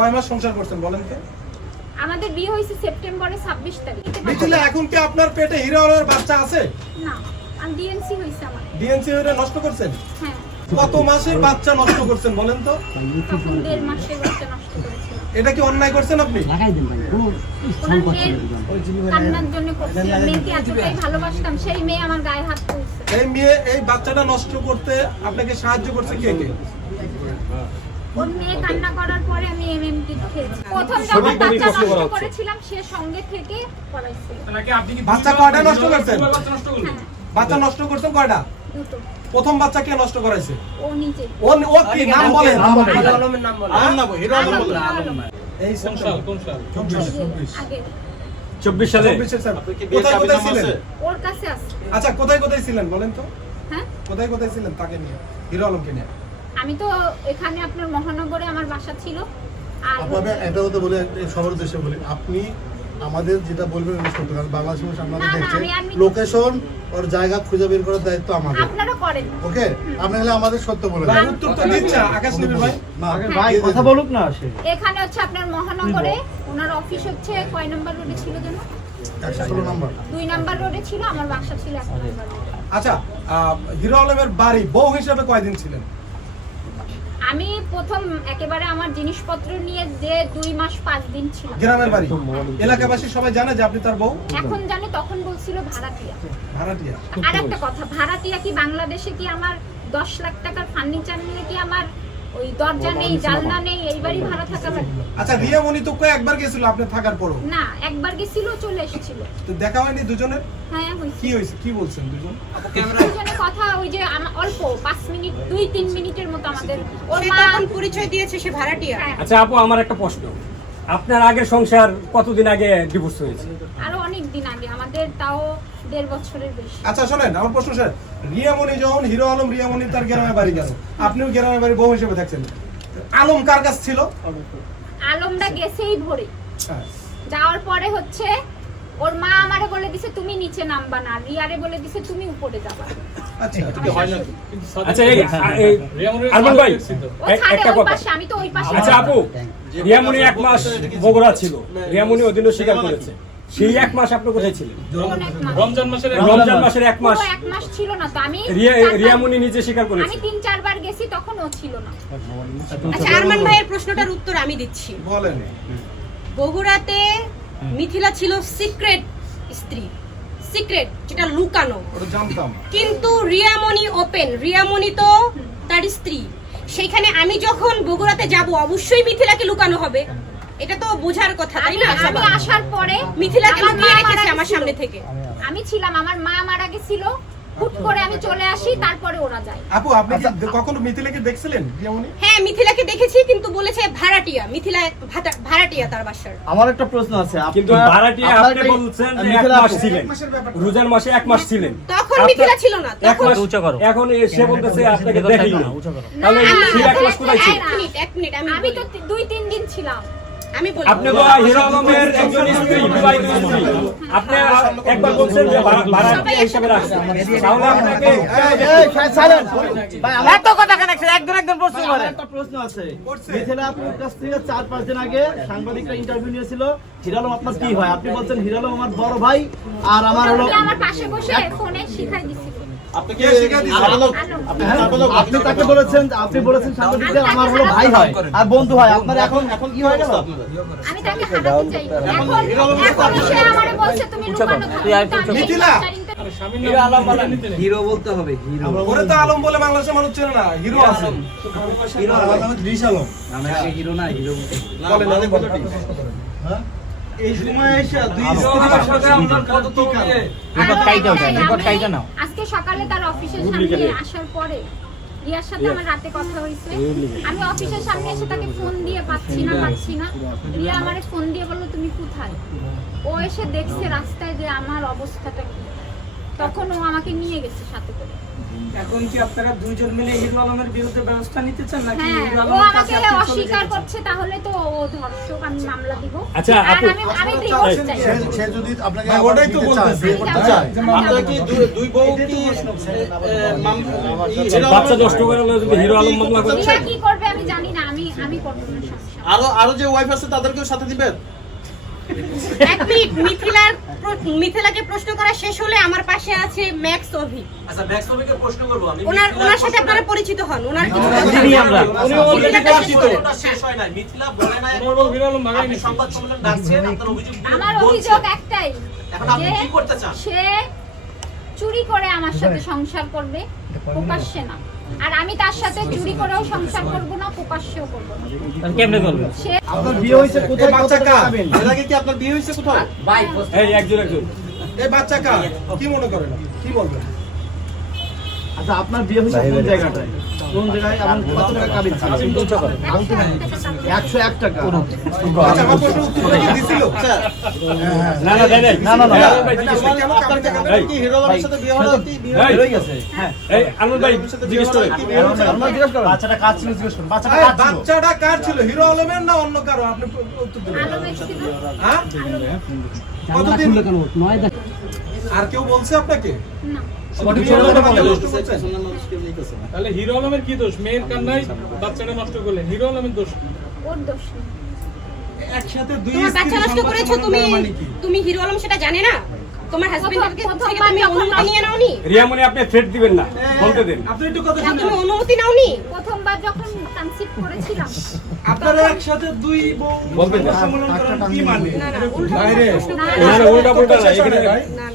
কয় মাস সংসার করছেন বলেন তো? আমাদের বিয়ে হয়েছে সেপ্টেম্বরে 26 তারিখ। মিথিলা, এখন কি আপনার পেটে হিরো আলমের বাচ্চা আছে? না, আমি ডিএনসি হইছে আমার। ডিএনসি হয়ে নষ্ট করছেন? হ্যাঁ। কত মাসের বাচ্চা নষ্ট করছেন বলেন তো? তখন 1.5 মাসের বাচ্চা নষ্ট করেছিলাম। এটা কি অন্যায় করছেন আপনি? কান্নার জন্য করছিলাম। মেয়েকে এতটাই ভালোবাসতাম, সেই মেয়ে আমার গায়ে হাত তুলছে। এই মেয়ে এই বাচ্চাটা নষ্ট করতে আপনাকে সাহায্য করছে কে কে? ওর মেয়ে কান্না করার পরে আমি এমএমটি খেয়েছি। প্রথম যখন বাচ্চা নষ্ট করেছিলাম সে সঙ্গে থেকে করাইছিল। বাচ্চা কয়টা নষ্ট করছেন? হ্যাঁ, বাচ্চা নষ্ট করছেন কয়টা? দুটো। প্রথম বাচ্চা কে নষ্ট করাইছে? ও নিজে। ও কি নাম বলেন? হিরো আলমের নাম বলেন। আলম না, হিরো আলম বলেন। এই কোন সাল? 24 আগে 24 সালে 24 সাল। কোথায় কোথায় ছিলেন? ওর কাছে আছে। আচ্ছা, কোথায় কোথায় ছিলেন বলেন তো? হ্যাঁ, কোথায় কোথায় ছিলেন তাকে নিয়ে, হিরো আলমকে নিয়ে? আমি তো এখানে আপনার মহানগরে আমার বাসা ছিল। আর আপনাদের এটা হতে বলে সবার উদ্দেশ্যে বলি, আপনি আমাদের যেটা বলবেন এটা সত্য, কারণ বাংলাদেশের মানুষ আপনাদের না, না, দেখছে, আমি- লোকেশন ওর জায়গা খুঁজে বের করার দায়িত্ব আমাদের। আপনারা করেন। ওকে, আপনি হলে আমাদের সত্য বলে ভাই, দেন। উত্তর তো দিচ্ছে আকাশ নবীর ভাই। না, ভাই দিয়ে কথা দিন। বলুক না সে। এখানে হচ্ছে আপনার মহানগরে ওনার অফিস হচ্ছে কয় নাম্বার রোডে ছিল যেন? 116 নাম্বার। 2 নাম্বার রোডে ছিল, আমার বাসা ছিল 1 নাম্বার রোডে। আচ্ছা, হিরো আলমের বাড়ি বউ হিসেবে কয়দিন ছিলেন? আমি প্রথম একেবারে আমার জিনিসপত্র নিয়ে যে 2 মাস 5 দিন ছিলাম। গ্রামের বাড়ি। এলাকাবাসী সবাই জানে যে আপনি তার বউ? এখন জানে, তখন বলছিল ভাড়াটিয়া। ভাড়াটিয়া। আর একটা কথা, ভাড়াটিয়া কি বাংলাদেশে কি আমার 10 লাখ টাকার ফার্নিচার নিয়ে কি আমার ওই দরজা নেই, জানলা নেই, এই বাড়ি ভাড়া থাকা বাড়ি? আচ্ছা, রিয়া মনি তো একবার গেছিল আপনি থাকার পরও? না, একবার গেছিল, চলে এসেছিল। তো দেখা হয়নি দুজনের? হ্যাঁ, হইছে। কি হয়েছে, কি বলছেন দুজন? দুজনে কথা ওই যে অল্প 5 মিনিট 2-3 মিনিটের মতো আমাদের ওর সে মা তখন পরিচয় দিয়েছে সে ভাড়াটিয়া। হ্যাঁ, আচ্ছা আপু, আমার একটা প্রশ্ন, আপনার আগের সংসার কতদিন আগে ডিভোর্স হয়েছে? আরো অনেক দিন আগে, আমাদের তাও 1.5 বছরের বেশি। আচ্ছা শোনেন, আমার প্রশ্ন স্যার, রিয়া মনি যখন হিরো আলম, রিয়া মনি তার গ্রামের বাড়ি গেল, আপনিও গ্রামের বাড়ি বউ হিসেবে থাকছেন, আলম কার কাছে ছিল? আলমদা গেছেই ভোরে, হ্যাঁ। যাওয়ার পরে হচ্ছে ওর মা আমারে বলে দিছে তুমি নিচে নামবা না, রিয়ারে বলে দিছে তুমি উপরে যাবা। আচ্ছা, আচ্ছা এই আরমান ভাই ও ছাদে একটা ওই কথা। পাশে, আমি তো ওই পাশে। আচ্ছা আপু, রিয়ামণি 1 মাস বগুড়া ছিল, রিয়ামণি ওদিনও স্বীকার করেছে, সেই 1 মাস আপনি কোথায় ছিলেন? কোন এক মাস? রমজান মাসের 1 মাস ও 1 মাস ছিল না তো, আমি রিয়ামণি নিজে স্বীকার আমি করেছে। 3-4 বার গেছি, তখন ও ছিল না। আচ্ছা, আরমান ভাইয়ের প্রশ্নটার উত্তর আমি দিচ্ছি। বলেন। বগুড়াতে মিথিলা ছিল সিক্রেট স্ত্রী, সিক্রেট যেটা লুকানো, ওটা জানতাম। কিন্তু রিয়ামণি ওপেন, রিয়ামণি তো তার স্ত্রী। সেইখানে আমি যখন বগুড়াতে যাব অবশ্যই মিথিলাকে লুকানো হবে, এটা তো বোঝার কথা তাই না? আমি সবার। আসার পরে মিথিলাকে আমার লুকিয়ে মা রেখেছে মারা আমার গেছিল। সামনে থেকে। আমি ছিলাম, আমার মা মারা গেছিল, হুট করে আমি চলে আসি, তারপরে ওরা যায়। আপু, আপনি কি কখনো মিথিলাকে দেখছিলেন রিয়া মনি? হ্যাঁ, মিথিলাকে দেখেছি, কিন্তু বলেছে ভাড়াটিয়া, মিথিলা ভাড়াটিয়া তার বাসার। আমার একটা প্রশ্ন আছে, কিন্তু ভাড়াটিয়া আপনি বলছেন যে 1 মাস ছিলেন, রোজার মাসে 1 মাস ছিলেন, তখন মিথিলা ছিল না, 1 তখন মাস এখন সে বলতেছে আপনাকে দেখিনি, তাহলে সেই 1 মাস কোথায় ছিল? এক মিনিট আমি তো 2-3 দিন ছিলাম। আমি বলি, আপনি তো হিরো আলমের একজন স্ত্রী, বিবাহিত স্ত্রী, আপনি একবার বলছেন যে ভাড়াটিয়া হিসেবে রাখছেন, তাহলে আপনাকে এত কথা কেন? একজন প্রশ্ন করে। একটা প্রশ্ন আছে, মিথিলা আপনার কাছ থেকে 4-5 দিন আগে সাংবাদিকরা ইন্টারভিউ নিয়েছিল, হিরো আলম আপনার কি হয়? আপনি বলছেন হিরো আলম আমার বড় ভাই, আর আমার হলো। উনি আমার পাশে বসে ফোনে শিখাই দিছিল। কে শিখাই দিয়েছে? আপনি তাকে বলেছেন, আপনি বলেছেন সাংবাদিকদের আমার হলো ভাই হয় আর বন্ধু হয়, আপনার এখন কি হয়ে গেল? আমি তাকে হাঁটাতে চাই। এখন সে আমারে বলছে তুমি লুকানো থাকো। মিথিলা! হিরো বলতে হবে, হিরো। ওরে তো আলম বলে বাংলাদেশের মানুষ চেনে না, হিরো আছে। হিরো আমার নাম ত্রিশ আলম। হিরো না, হিরো বলেন, আলম বলেন। হ্যাঁ? এই সময় এসে দুই আজকে সকালে তার অফিসের সামনে আসার পরে রিয়ার সাথে আমার রাতে কথা হয়েছে। আমি অফিসের সামনে এসে তাকে ফোন দিয়ে পাচ্ছি না। রিয়া আমারে ফোন দিয়ে বললো তুমি কোথায়? ও এসে দেখছে রাস্তায় যে আমার অবস্থাটা কি, তখন ও আমাকে নিয়ে গেছে সাথে করে। এখন কি আপনারা দুইজন মিলে হিরো আলমের বিরুদ্ধে ব্যবস্থা নিতে চান নাকি হ্যাঁ, হিরো ও আলমের কাছে আমাকে আপনি চলে অস্বীকার যেতে চান? করছে, তাহলে তো ও ধর্ষক, আমি মামলা দিব। আচ্ছা, আর আপু, আমি ডিভোর্স চাই। সে যদি আপনাকে হ্যাঁ, ওটাই তো বলতেছি। বিয়ে করতে চায়, আপনারা কি দুই বউ কি বাচ্চা নষ্ট করে যদি হিরো আলম মামলা করে? রিয়া কি করবে আমি জানি না, আমি করব না সংসার। আরো যে ওয়াইফ আছে তাদেরকেও সাথে দিবেন? এক মিনিট, মিথিলাকে প্রশ্ন করা শেষ হলে আমার পাশে আছে ম্যাক্স অভি। আচ্ছা ম্যাক্সিমামকে প্রশ্ন করব আমি। ওনার সাথে আপনারা পরিচিত হন। ওনার কিছু চিনি আমরা। উনি অলরেডি পরিচিত। ওটা শেষ হয় না। মিথিলা বলে না আপনি সংবাদ সম্মেলন ডাকছেন, আপনার অভিযোগ আমার বলছেন। অভিযোগ একটাই, এখন আপনি যে কি করতে চান? সে চুরি করে আমার সাথে সংসার করবে, প্রকাশ্যে না। আর আমি তার সাথে চুরি করেও সংসার করব না, প্রকাশ্যেও করব না। কেমনে করবে? সে আপনার বিয়ে হয়েছে কোথায়? এই বাচ্চা কার? এর আগে কি আপনার বিয়ে হয়েছে কোথাও? এই একজন এই বাচ্চা কার? কি মনে করেন? কি বলবেন? আচ্ছা আপনার বিয়ে হয়েছে কোন জায়গাটায়? কোন জায়গায় এবং কত টাকা কাবিন ছিল? 101 টাকা। আচ্ছা, আমার প্রশ্নের উত্তরটা কি দিছিল? না না দেয় নাই। না। আপনার আপনার কি হিরো আলমের সাথে বিয়ে হলো? কি বিয়ে এই, হয়ে গেছে? হ্যাঁ। এই আনন্দ ভাই জিজ্ঞেস করে। আমরা জিজ্ঞেস করেন। বাচ্চাটা কাজ ছিল জিজ্ঞেস করুন। বাচ্চাটা এই কাজ ছিল। বাচ্চাটা কার ছিল? হিরো আলমের না অন্য কারো? আপনি উত্তর দিন। আলমের ছিল। হ্যাঁ? কতদিন? আর কেউ বলছে আপনাকে? না, তাহলে হিরো আলমের কি দোষ? মেয়ের কান্নায় বাচ্চাটা নষ্ট করলেন, হিরো আলমের দোষ? ওর দোষ নেই। একসাথে দুই তোমার বাচ্চা নষ্ট করেছো তুমি হিরো আলম সেটা জানে না? তোমার হাজবেন্ডের থেকে তুমি অনুমতি নিয়ে নাওনি? রিয়ামণি আপনি থ্রেট দিবেন না, বলতে দেন। আপনি একটু কথা শুনুন। তুমি অনুমতি নাওনি? প্রথমবার যখন কনসিভ করেছিলাম, আপনারা একসাথে দুই বউ বলবেন না। সম্মেলন করেন কি মানে? না উল্টো বাইরে প্রশ্ন না, করো। উল্টা পুল্টা না, শেষ হয় এখানে না, ভাই। না